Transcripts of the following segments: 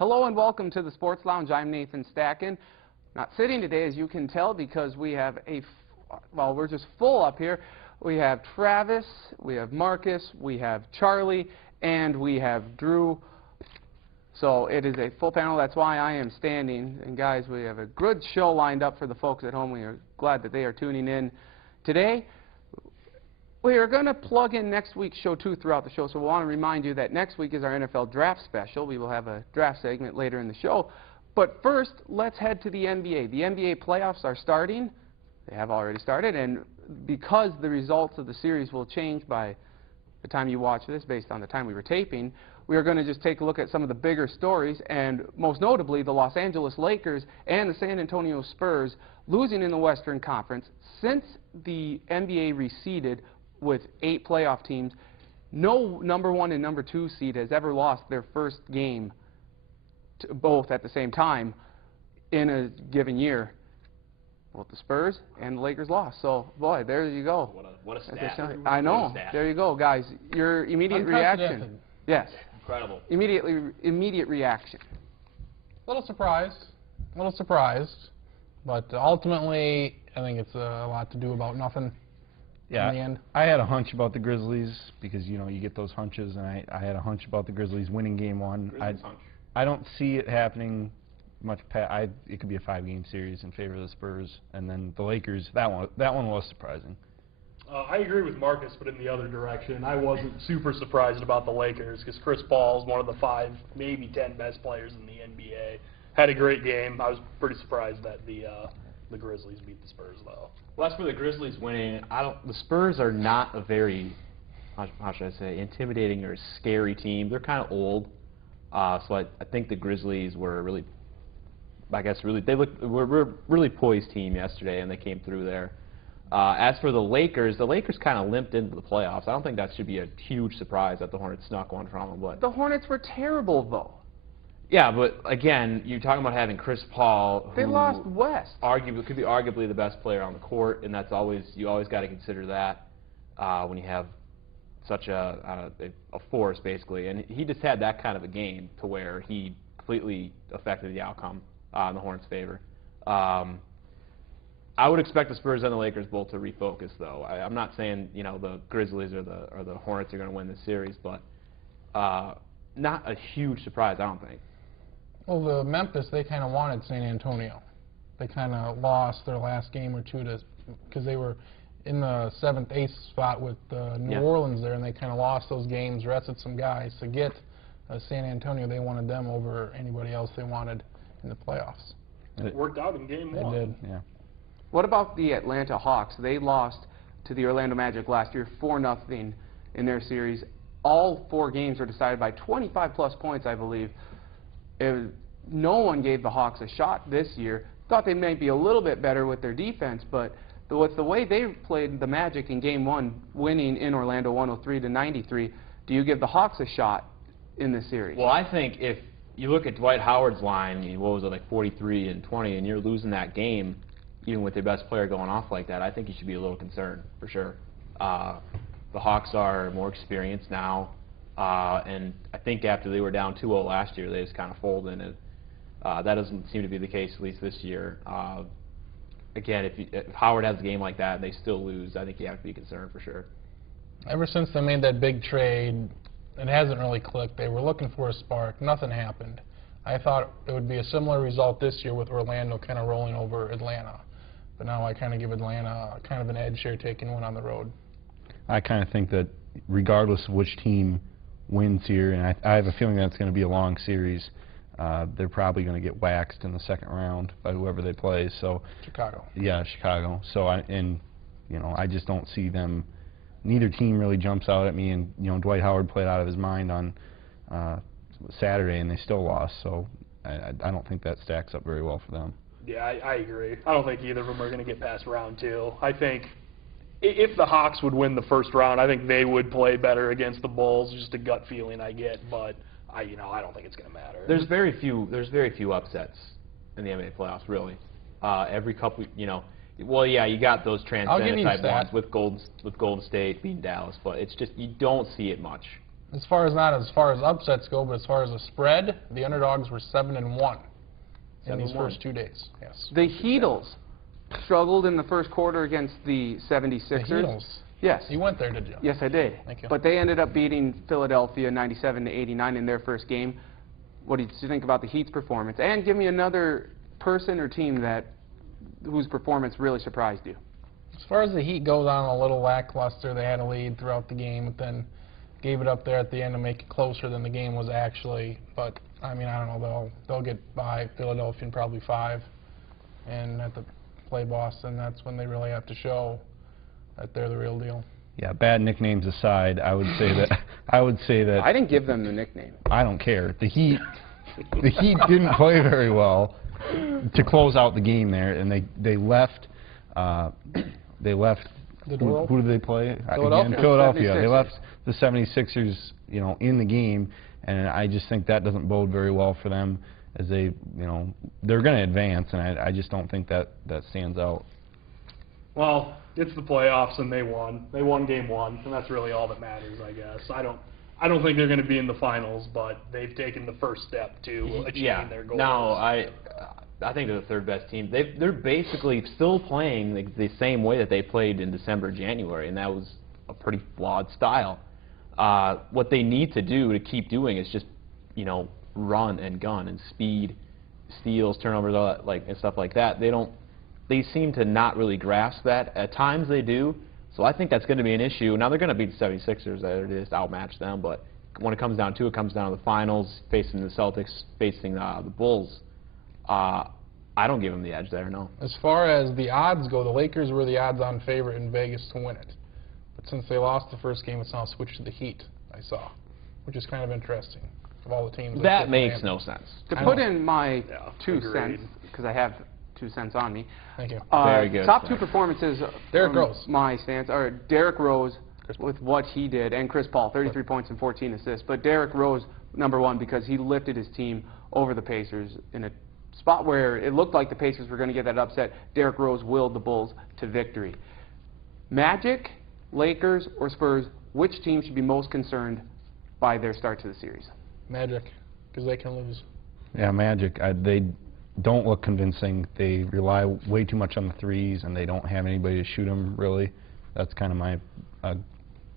Hello and welcome to the Sports Lounge. I'm Nathan Stacken. Not sitting today, as you can tell, because we have well, we're just full up here. We have Travis, we have Marcus, we have Charlie, and we have Drew. So it is a full panel. That's why I am standing. And guys, we have a good show lined up for the folks at home. We are glad that they are tuning in today. We are going to plug in next week's show, too, throughout the show. So we want to remind you that next week is our NFL Draft Special. We will have a draft segment later in the show. But first, let's head to the NBA. The NBA playoffs are starting. They have already started. And because the results of the series will change by the time you watch this, based on the time we were taping, we are going to just take a look at some of the bigger stories, and most notably the Los Angeles Lakers and the San Antonio Spurs losing in the Western Conference. Since the NBA reseeded with 8 playoff teams, no number 1 and number 2 seed has ever lost their first game to both at the same time in a given year. Both the Spurs and the Lakers lost. So, boy, there you go. What a stat. I know. There you go, guys. Your immediate reaction. Yes. Incredible. Immediate reaction. A little surprised, but ultimately, I think it's a lot to do about nothing. Yeah, in the end. I had a hunch about the Grizzlies because, you know, you get those hunches, and I had a hunch about the Grizzlies winning Game 1. I don't see it happening much. It could be a 5-game series in favor of the Spurs, and then the Lakers. That one was surprising. I agree with Marcus, but in the other direction. I wasn't super surprised about the Lakers because Chris Paul is one of the 5, maybe 10 best players in the NBA. Had a great game. I was pretty surprised that the Grizzlies beat the Spurs, though. Well, as for the Grizzlies winning, the Spurs are not a very, how should I say, intimidating or scary team. They're kind of old, so I think the Grizzlies were really, they were a really poised team yesterday, and they came through there. As for the Lakers kind of limped into the playoffs. I don't think that should be a huge surprise that the Hornets snuck one from them. But the Hornets were terrible, though. Yeah, but again, you're talking about having Chris Paul. They lost West. Could be arguably the best player on the court, and that's you always got to consider that when you have such a force, basically. And he just had that kind of a game to where he completely affected the outcome in the Hornets' favor. I would expect the Spurs and the Lakers both to refocus, though. I'm not saying, you know, the Grizzlies or the Hornets are going to win this series, but not a huge surprise, I don't think. Well, the Memphis, they kind of wanted San Antonio. They kind of lost their last game or two because they were in the 7th, 8th spot with New Orleans there, and they kind of lost those games, rested some guys to get San Antonio. They wanted them over anybody else they wanted in the playoffs. It worked out in Game 1. They did. Yeah. What about the Atlanta Hawks? They lost to the Orlando Magic last year 4-0 in their series. All 4 games were decided by 25-plus points, I believe. No one gave the Hawks a shot this year. Thought they might be a little bit better with their defense, but with the way they played the Magic in Game 1, winning in Orlando 103-93, do you give the Hawks a shot in this series? Well, I think if you look at Dwight Howard's line, what was it, like 43 and 20, and you're losing that game, even with your best player going off like that, I think you should be a little concerned, for sure. The Hawks are more experienced now, and I think after they were down 2-0 last year, they just kind of folded, and that doesn't seem to be the case, at least this year. Again, if Howard has a game like that and they still lose, I think you have to be concerned, for sure. Ever since they made that big trade, it hasn't really clicked. They were looking for a spark. Nothing happened. I thought it would be a similar result this year with Orlando kind of rolling over Atlanta. But now I kind of give Atlanta kind of an edge here, taking one on the road. I kind of think that regardless of which team wins here, and I have a feeling that it's going to be a long series, they're probably going to get waxed in the second round by whoever they play. So Chicago. Yeah, Chicago. So I just don't see them. Neither team really jumps out at me, and you know, Dwight Howard played out of his mind on Saturday, and they still lost. So I don't think that stacks up very well for them. Yeah, I agree. I don't think either of them are going to get past round 2. I think if the Hawks would win the first round, I think they would play better against the Bulls. Just a gut feeling I get, but I don't think it's going to matter. There's very few upsets in the NBA playoffs, really. Every couple, well, yeah, you got those transcendent type ones with Golden State beating Dallas, but it's just you don't see it much. As far as upsets go, but as far as a spread, the underdogs were 7-1 in these 7-1. first 2 days. Yes. The Heatles struggled in the first quarter against the 76ers. The Heatles. Yes. You went there, did you? Yes, I did. Thank you. But they ended up beating Philadelphia 97-89 in their first game. What did you think about the Heat's performance? And give me another person or team whose performance really surprised you. As far as the Heat goes on, a little lackluster. They had a lead throughout the game, but then gave it up there at the end to make it closer than the game was actually. But I mean, I don't know. They'll get by Philadelphia in probably 5, and have to play Boston. That's when they really have to show that they're the real deal. Yeah, bad nicknames aside, I would say that I didn't give them the nickname. I don't care. The Heat didn't play very well to close out the game there, and they left. Who did they play? Philadelphia. Again, Philadelphia. 76ers. They left the 76ers, in the game, and I just think that doesn't bode very well for them as they're going to advance, and I just don't think that stands out. Well, it's the playoffs, and they won. They won game 1, and that's really all that matters, I guess. I don't think they're going to be in the finals, but they've taken the first step to achieving their goals. No, I think they're the third best team. They're basically still playing the same way that they played in December, January, and that was a pretty flawed style. What they need to do to keep doing is just, run and gun and speed, steals, turnovers, all that, and stuff like that. They seem to not really grasp that. At times they do, so I think that's going to be an issue. Now they're going to beat the 76ers. They're just outmatch them, but when it comes down to the finals, facing the Celtics, facing the Bulls. I don't give them the edge there, no. As far as the odds go, the Lakers were the odds-on favorite in Vegas to win it. But since they lost the first game, it's now switched to the Heat, I saw, which is kind of interesting of all the teams. That makes no sense. To put in my Yeah, 2 agreed. cents, because I have 2 cents on me. Thank you. Very good. Top 2 performances Derrick from Rose. my stance are Derrick Rose with what he did, and Chris Paul, 33 points and 14 assists. But Derrick Rose, number 1, because he lifted his team over the Pacers in a spot where it looked like the Pacers were going to get that upset. Derrick Rose willed the Bulls to victory. Magic, Lakers, or Spurs, which team should be most concerned by their start to the series? Magic, because they can lose. Yeah, Magic. They don't look convincing. They rely way too much on the threes, and they don't have anybody to shoot them, really. That's kind of my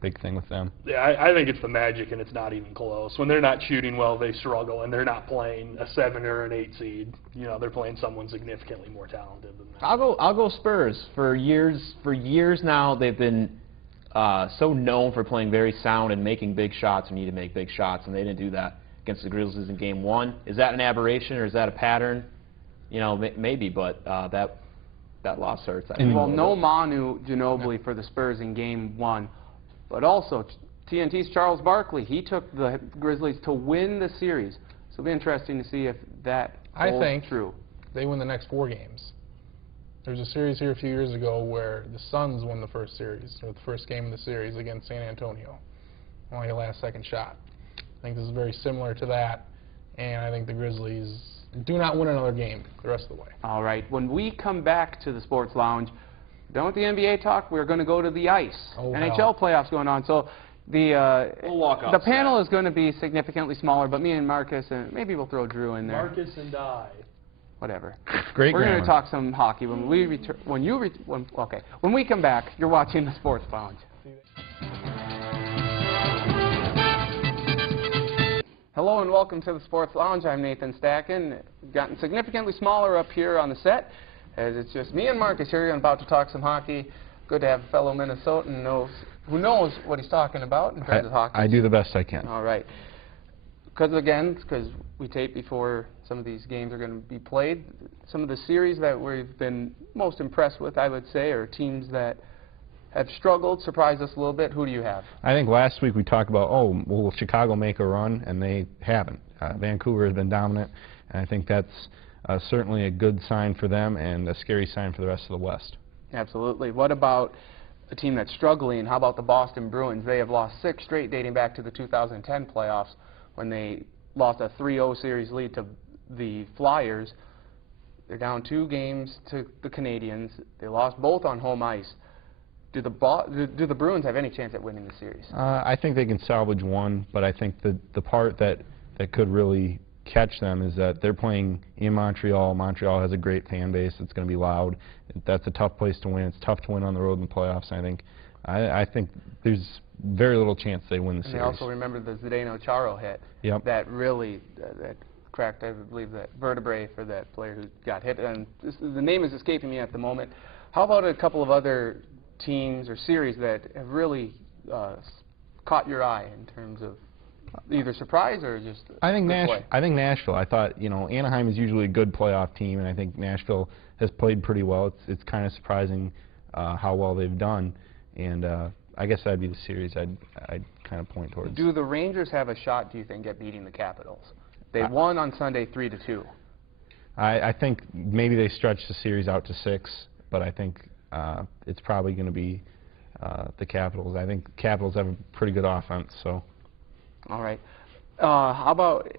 big thing with them. Yeah, I think it's the Magic, and it's not even close. When they're not shooting well, they struggle, and they're not playing a 7 or an 8 seed. They're playing someone significantly more talented than that. I'll go Spurs. For years now, they've been so known for playing very sound and making big shots and need to make big shots, and they didn't do that against the Grizzlies in Game 1. Is that an aberration or is that a pattern? Maybe, but that loss hurts. Well, no Manu Ginobili for the Spurs in Game 1, but also TNT's Charles Barkley. He took the Grizzlies to win the series. So it'll be interesting to see if that holds true. They win the next 4 games. There was a series here a few years ago where the Suns won the first series, or the first game of the series against San Antonio. Only a last-second shot. I think this is very similar to that, and I think the Grizzlies do not win another game the rest of the way. All right. When we come back to the Sports Lounge, done with the NBA talk, we're going to go to the ice. Oh, NHL hell. playoffs going on. So the We'll walk the off panel set. is going to be significantly smaller, but me and Marcus, and maybe we'll throw Drew in there. Marcus and I. Whatever. Great We're going grammar. to talk some hockey when we return. When we come back, you're watching the Sports Lounge. Hello and welcome to the Sports Lounge. I'm Nathan Stacken. We've gotten significantly smaller up here on the set, as it's just me and Marcus here and about to talk some hockey. Good to have a fellow Minnesotan who knows what he's talking about in terms of hockey. I do the best I can. All right. Because we tape before some of these games are going to be played. Some of the series that we've been most impressed with, I would say, are teams that have struggled, surprised us a little bit. Who do you have? I think last week we talked about, will Chicago make a run? And they haven't. Vancouver has been dominant, and I think that's certainly a good sign for them and a scary sign for the rest of the West. Absolutely. What about a team that's struggling? How about the Boston Bruins? They have lost 6 straight dating back to the 2010 playoffs when they lost a 3-0 series lead to the Flyers. They're down 2 games to the Canadiens. They lost both on home ice. do the Bruins have any chance at winning the series? I think they can salvage one, but I think the part that could really catch them is that they're playing in Montreal. Montreal has a great fan base. It's going to be loud. That's a tough place to win. It's tough to win on the road in the playoffs. I think there's very little chance they win the series. And also remember the Zdeno Chara hit. Yep. That really that cracked, I believe, that vertebrae for that player who got hit. And the name is escaping me at the moment. How about a couple of other teams or series that have really caught your eye in terms of either surprise or just I think play? I think Nashville. I thought, Anaheim is usually a good playoff team, and I think Nashville has played pretty well. It's kind of surprising how well they've done, and I guess that'd be the series I'd kind of point towards. Do the Rangers have a shot, do you think, at beating the Capitals? They won on Sunday 3-2. I think maybe they stretch the series out to 6, but I think it's probably going to be the Capitals. I think the Capitals have a pretty good offense, so. All right. How about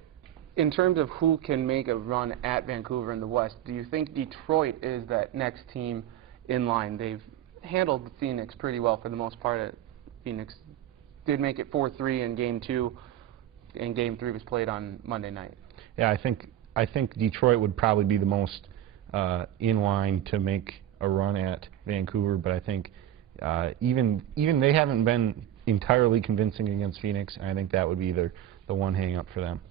in terms of who can make a run at Vancouver in the West? Do you think Detroit is that next team in line? They've handled Phoenix pretty well for the most part. Phoenix did make it 4-3 in Game 2, and Game 3 was played on Monday night. Yeah, I think Detroit would probably be the most in line to make a run at Vancouver, but I think even they haven't been entirely convincing against Phoenix, and I think that would be the one hang-up for them.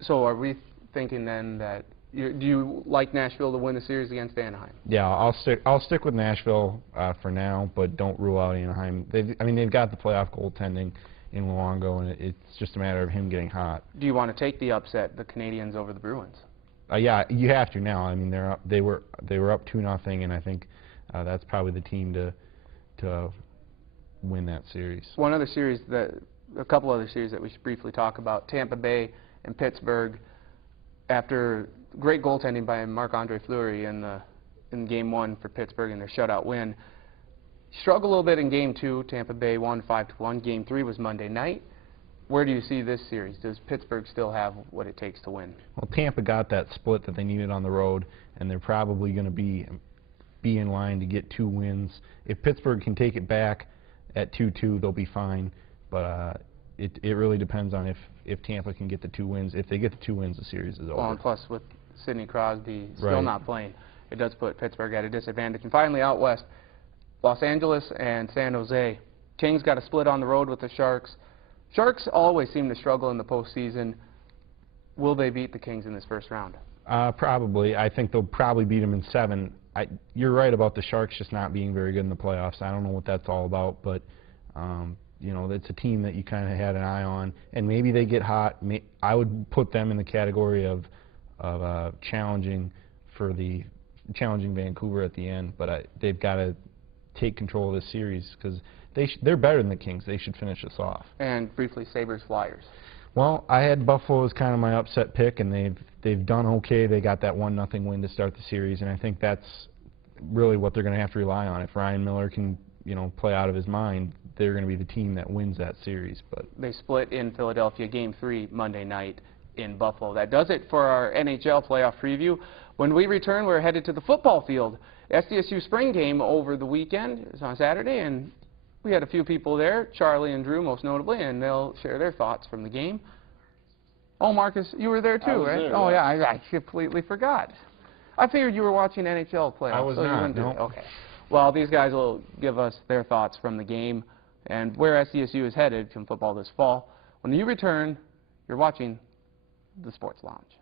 So are we thinking then that do you like Nashville to win the series against Anaheim? Yeah, I'll stick with Nashville for now, but don't rule out Anaheim. They've got the playoff goaltending in Luongo, and it's just a matter of him getting hot. Do you want to take the upset, the Canadiens over the Bruins? Yeah, you have to now. I mean, they were up 2-0, and I think that's probably the team to win that series. A couple other series that we should briefly talk about: Tampa Bay and Pittsburgh. After great goaltending by Marc-Andre Fleury in Game 1 for Pittsburgh in their shutout win, struggled a little bit in Game 2. Tampa Bay won 5-1. Game 3 was Monday night. Where do you see this series? Does Pittsburgh still have what it takes to win? Well, Tampa got that split that they needed on the road, and they're probably going to be in line to get 2 wins. If Pittsburgh can take it back at 2-2, they'll be fine. But it really depends on if Tampa can get the 2 wins. If they get the 2 wins, the series is over. Well, and plus with Sidney Crosby still Right. not playing, it does put Pittsburgh at a disadvantage. And finally, out west, Los Angeles and San Jose. Kings got a split on the road with the Sharks. Sharks always seem to struggle in the postseason. Will they beat the Kings in this first round? Probably. I think they'll probably beat them in 7. You're right about the Sharks just not being very good in the playoffs. I don't know what that's all about, but it's a team that you kind of had an eye on, and maybe they get hot. I would put them in the category of challenging Vancouver at the end, but they've got to take control of this series because they're better than the Kings. They should finish this off. And briefly, Sabres Flyers. Well, I had Buffalo as kind of my upset pick, and they've done okay. They got that 1-0 win to start the series, and I think that's really what they're going to have to rely on. If Ryan Miller can play out of his mind, they're going to be the team that wins that series. But they split in Philadelphia Game 3 Monday night in Buffalo. That does it for our NHL playoff preview. When we return, we're headed to the football field. SDSU spring game over the weekend. It was on Saturday, and we had a few people there, Charlie and Drew most notably, and they'll share their thoughts from the game. Oh, Marcus, you were there too, I was right? there, Oh, yeah. yeah, I completely forgot. I figured you were watching NHL playoffs. I was so you not, wouldn't do no. it. Okay. Well, these guys will give us their thoughts from the game and where SDSU is headed from football this fall. When you return, you're watching the Sports Lounge.